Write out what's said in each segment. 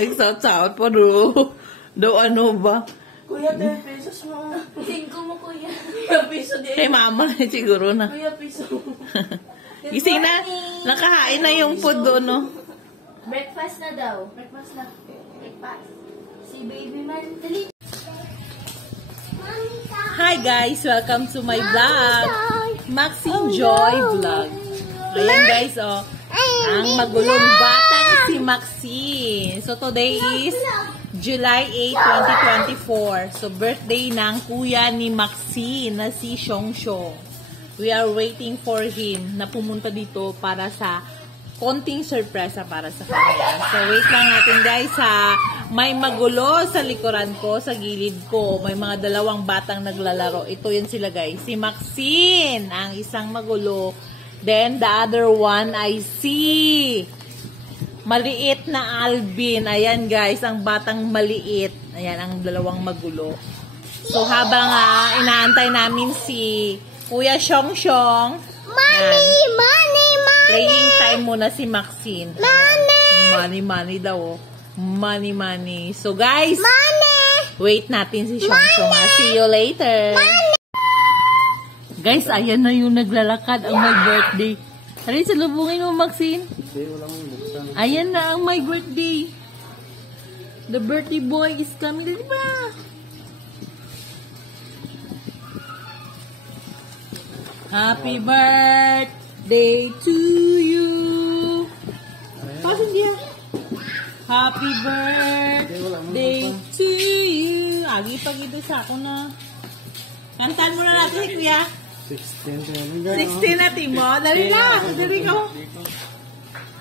Nagsasaot pa do ano ba? Kuya, 10 pesos mo. 5 mo, kuya. Kuya, piso din. Kay mama, siguro na. Kuya, piso. Gising na. Nakahain na yung food doon, no? Breakfast na daw. Breakfast na. Breakfast. Si baby man. Dali. Hi guys! Welcome to my vlog. Maxine Joy Vlog. Ayan guys, oh. Ang magulong batang si Maxine. So today is July 8, 2024. So birthday ng kuya ni Maxine na si Xiong Xiong. We are waiting for him na pumunta dito para sa konting surpresa para sa kanya. So wait lang natin guys ha. May magulo sa likuran ko, sa gilid ko. May mga dalawang batang naglalaro. Ito yun sila guys. Si Maxine, ang isang magulo. Then the other one I see maliit na Alvin. Ayan guys, ang batang maliit. Ayan ang dalawang magulo. So habang inaantay namin si Kuya Xiong Xiong, playing time muna si Maxine. Money daw. Money. So guys, wait natin si Xiong Xiong. See you later. Guys, ayan na yung naglalakad ang my birthday. Aray, salubungin mo, Maxine. Ayan na ang my birthday. The birthday boy is coming. Di ba? Happy birthday to you. Pasin dia. Happy birthday to you. Agi pag ito sa ako na. Kantaan mo na natin si Kuya. 16 natin mo. Dali na. Dali ko.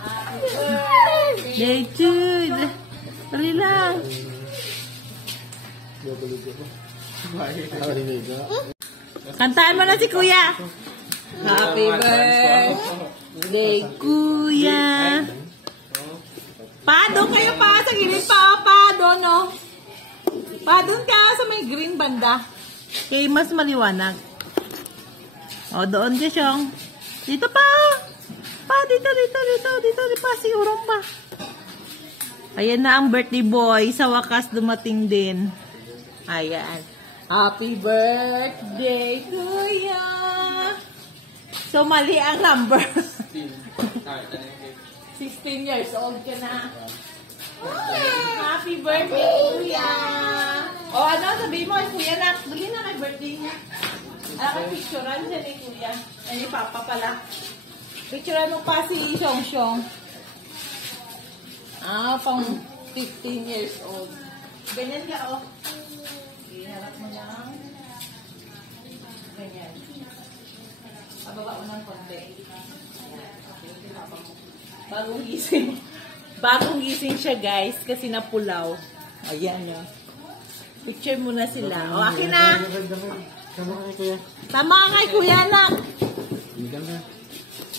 Happy birthday to you. Dali lang. Kantaan mo na si Kuya. Happy birthday, Kuya. Doon kayo pa sa gilid pa. Doon, no? Doon ka sa may green banda. Kaya mas maliwanag. O, doon ka siyang. Dito pa. Dito pa. Sigurong pa. Ayan na ang birthday boy. Sa wakas dumating din. Ayan. Happy birthday, Kuya. So, mali ang number. 16 years old ka na. Happy birthday, Kuya. O, ano, sabihin mo, Kuya na. Dali na kay birthday niya. Alam, picturean siya ni Kuya. Ay, ni Papa pala. Picturean mo pa si Xiong Xiong. Pang 15 years old. Ganyan ka, oh. Harap mo lang. Ganyan. Pababa mo ng konti. Bagong gising siya guys kasi napulaw. Ayan yun. Picture muna sila. O, akin na. Tama ka kay Kuya, anak.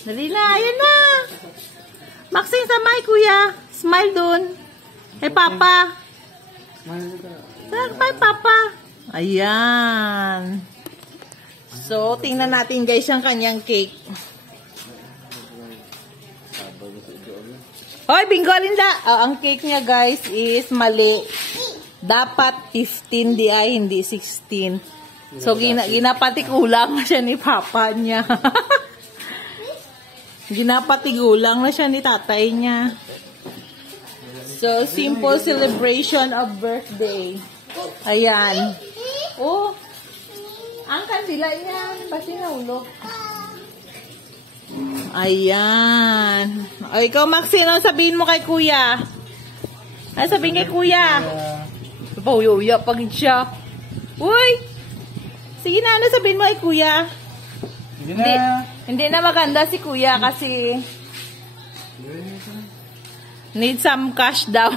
Dali na, ayan na. Maxine, sama kay Kuya. Smile dun. Hey, Papa. Saan pa, Papa? Ayan. So, tingnan natin guys ang kanyang cake. Hoy, bingo, Linda! Ang cake niya guys is mali. Dapat 15 di ay, hindi 16. So, ginapatikulang na siya ni Papa niya. Ginapatigulang na siya ni tatay niya. So, simple celebration of birthday. Ayan. Oh, ang kandila yan. Basi nahulog. Ayan. O, ikaw, Maxine, sabihin mo kay Kuya. Sabihin kay Kuya. Pauyo-uya pag siya. Uy! Sige na, sabihin mo kay Kuya. Hindi na maganda si Kuya kasi need some cash daw.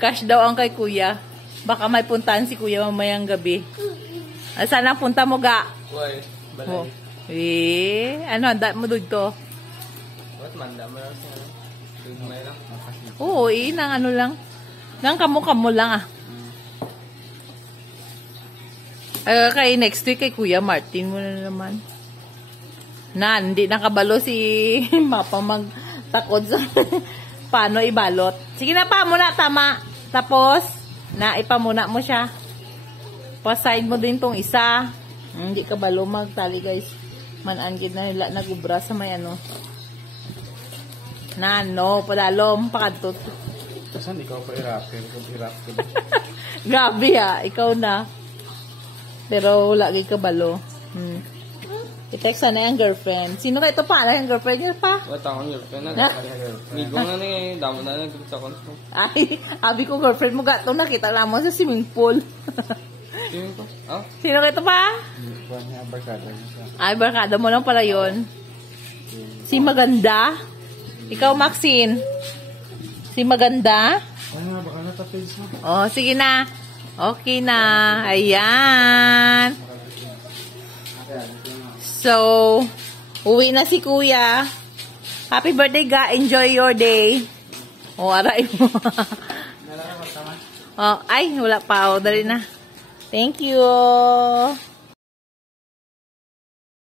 Cash daw ang kay Kuya. Baka may puntahan si Kuya mamayang gabi. Saan ang punta mo ga? Uy, balay. Ano, handa mo dito? What man, dama lang siya. Dugmay lang. Oo, nang ano lang. Nang kamo-kamo lang kay next week kay Kuya Martin mo na naman. Hindi nakabalo si Mapa magtakod sa paano ibalot. Sige na pa, muna, tama. Tapos, ipamuna mo siya. Pa-side mo din tong isa. Hindi ka balo magtali, guys. Manangin na nila nagubra sa may ano. Nano, padalom, pakadtot. Saan ikaw pa i-rapper? Kung i-rapper. Grabe ha, ikaw na. Pero lagi ka balo. I-text na yung girlfriend. Sino ka ito pa? Ano yung girlfriend niya pa? Wala akong girlfriend na. Migo na na eh. Damo na nag-group sa konto. Ay, abi ko girlfriend mo gato nakita lang mo sa swimming pool. Sino ko? Ah? Sino ka ito pa? Ay, barkada mo lang pala yun. Si Maganda. Ikaw, Maxine. Si Maganda. Ano nga, baka natapage mo. Oh, sige na. Okay na. Ayan. So, uwi na si Kuya. Happy birthday, ga. Enjoy your day. O, aray mo. Oh, ay, wala pa. O, dali na. Thank you.